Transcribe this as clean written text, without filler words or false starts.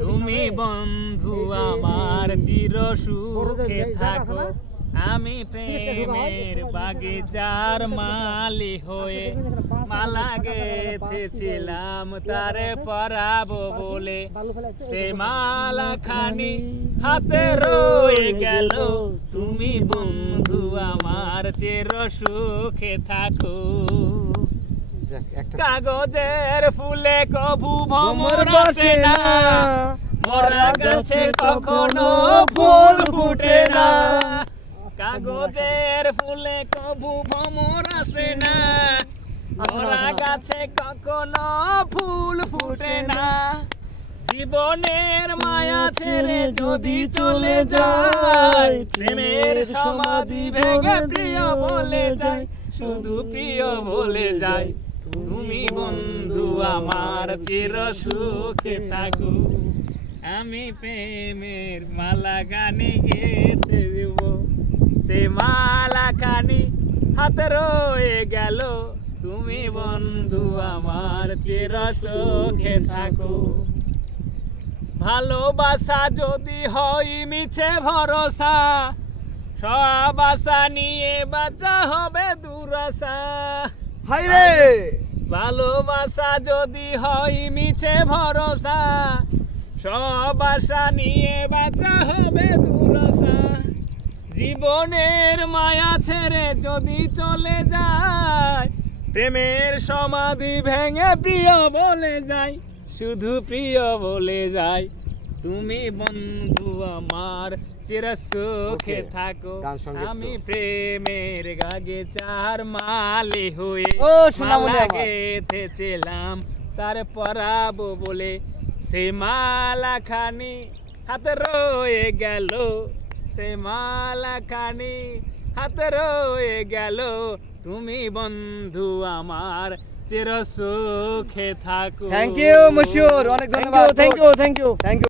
তুমি বন্ধু আমার চির সুখে থাকো আমি প্রেমের বাগিচার মালি হয়ে মালা গেঁথেছিলাম তারে পরাবো বলে সে মালা খানি হাতে রয়ে গেল তুমি বন্ধু আমার চির সুখে থাকো কাগজের ফুলে কভু ভ্রমর আসে না মরা গাছে কখনো ফুল ফুটে না কাগজের ফুলে কভু ভ্রমর আসে না মরা গাছে কখনো ফুল ফুটে না জীবনের মায়া ছেড়ে যদি চলে যায় প্রেমের সমাধি ভেঙে প্রিয় বলে যায় শুধু প্রিয় বলে যায় তুমি বন্ধু আমার চির সুখে থাকো আমি প্রেমের মালা গানে গেতে দেব সে মালা খানি হাতে রয়ে গেল তুমি বন্ধু আমার চির সুখে থাকো ভালোবাসা যদি হয় মিছে ভরসা সব আশা নিয়ে বাঁচা হবে দুরাশা হায়রে ভালোবাসা যদি হয় মিছে ভরসা সব আশা নিয়ে বাঁচা হবে দুরাশা জীবনের মায়া ছেড়ে যদি চলে যায় প্রেমের সমাধি ভেঙে প্রিয় বলে যায় শুধু প্রিয় বলে যায় তুমি বন্ধু আমার চির সুখে থাকো আমি প্রেমের বাগিচার মালি হয়ে মালা গেঁথেছিলাম তার পরাবো বলে সে মালা খানি হাতে রয়ে গেল সে মালা খানি হাতে রয়ে গেল তুমি বন্ধু আমার চির সুখে থাকো থ্যাংক ইউ মশহুর অনেক ধন্যবাদ থ্যাংক ইউ